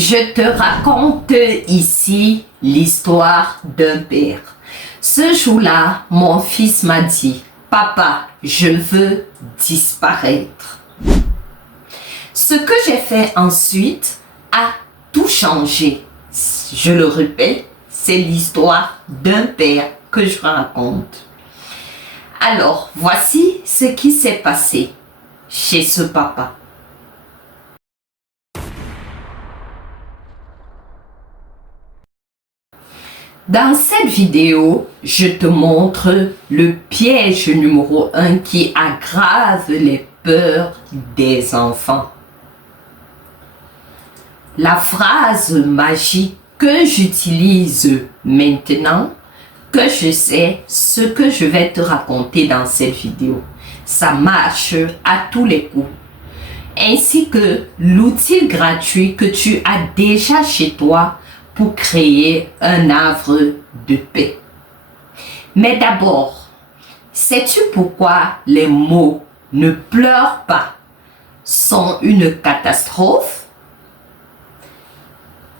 Je te raconte ici l'histoire d'un père. Ce jour-là, mon fils m'a dit, « Papa, je veux disparaître. » Ce que j'ai fait ensuite a tout changé. Je le répète, c'est l'histoire d'un père que je raconte. Alors, voici ce qui s'est passé chez ce papa. Dans cette vidéo, je te montre le piège numéro 1 qui aggrave les peurs des enfants. La phrase magique que j'utilise maintenant, que je sais ce que je vais te raconter dans cette vidéo, ça marche à tous les coups. Ainsi que l'outil gratuit que tu as déjà chez toi pour créer un havre de paix. Mais d'abord, sais-tu pourquoi les mots « ne pleure pas » sont une catastrophe?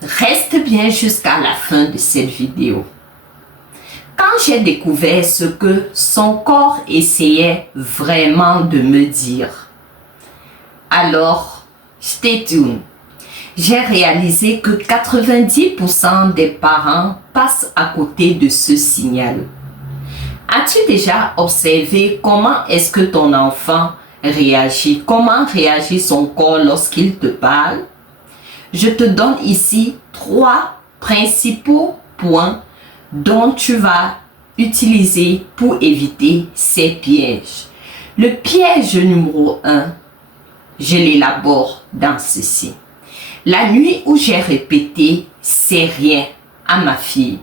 Reste bien jusqu'à la fin de cette vidéo. Quand j'ai découvert ce que son corps essayait vraiment de me dire, alors, stay tuned. J'ai réalisé que 90% des parents passent à côté de ce signal. As-tu déjà observé comment est-ce que ton enfant réagit? Comment réagit son corps lorsqu'il te parle? Je te donne ici 3 principaux points dont tu vas utiliser pour éviter ces pièges. Le piège numéro 1, je l'élabore dans ceci. La nuit où j'ai répété « c'est rien » à ma fille,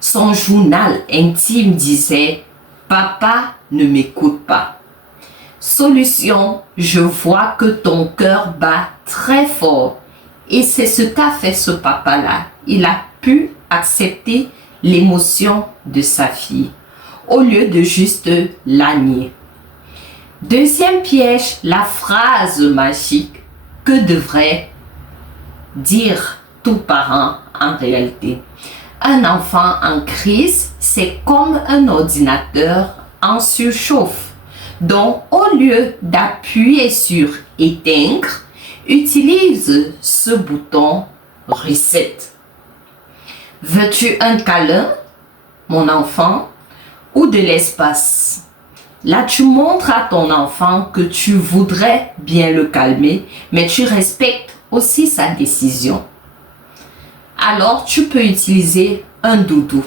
son journal intime disait « Papa ne m'écoute pas ». Solution, je vois que ton cœur bat très fort et c'est ce qu'a fait ce papa-là. Il a pu accepter l'émotion de sa fille au lieu de juste la nier. Deuxième piège, la phrase magique que devrait dire tout parent en réalité. Un enfant en crise, c'est comme un ordinateur en surchauffe. Donc, au lieu d'appuyer sur éteindre, utilise ce bouton reset. Veux-tu un câlin, mon enfant, ou de l'espace? Là, tu montres à ton enfant que tu voudrais bien le calmer, mais tu respectes aussi sa décision. Alors, tu peux utiliser un doudou.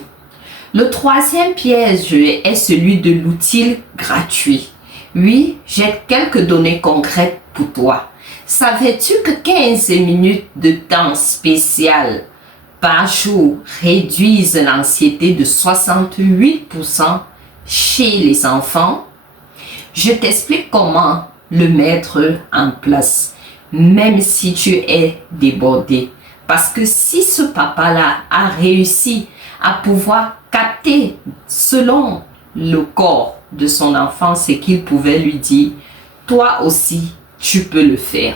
Le troisième piège est celui de l'outil gratuit. Oui, j'ai quelques données concrètes pour toi. Savais-tu que 15 minutes de temps spécial par jour réduisent l'anxiété de 68% chez les enfants? Je t'explique comment le mettre en place, même si tu es débordé. Parce que si ce papa-là a réussi à pouvoir capter selon le corps de son enfant ce qu'il pouvait lui dire, toi aussi, tu peux le faire.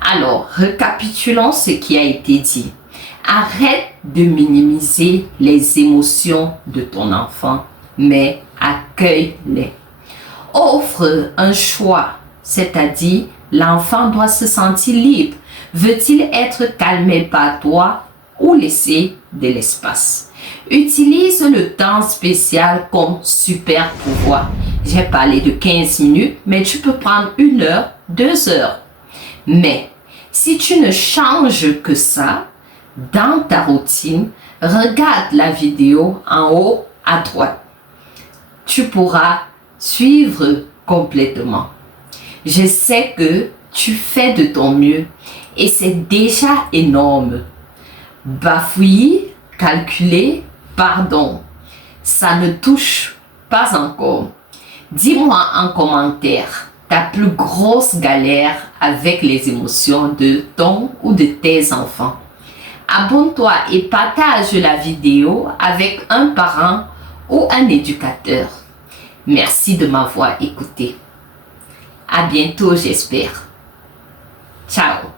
Alors, récapitulons ce qui a été dit. Arrête de minimiser les émotions de ton enfant, mais accueille-les. Offre un choix, c'est-à-dire l'enfant doit se sentir libre. Veut-il être calmé par toi ou laisser de l'espace? Utilise le temps spécial comme super pouvoir. J'ai parlé de 15 minutes, mais tu peux prendre 1 heure, 2 heures. Mais si tu ne changes que ça, dans ta routine, regarde la vidéo en haut à droite. Tu pourras suivre complètement. Je sais que tu fais de ton mieux et c'est déjà énorme. Bafouiller, calculer, pardon, ça ne touche pas encore. Dis-moi en commentaire ta plus grosse galère avec les émotions de ton ou de tes enfants. Abonne-toi et partage la vidéo avec un parent ou un éducateur. Merci de m'avoir écouté. À bientôt, j'espère. Ciao.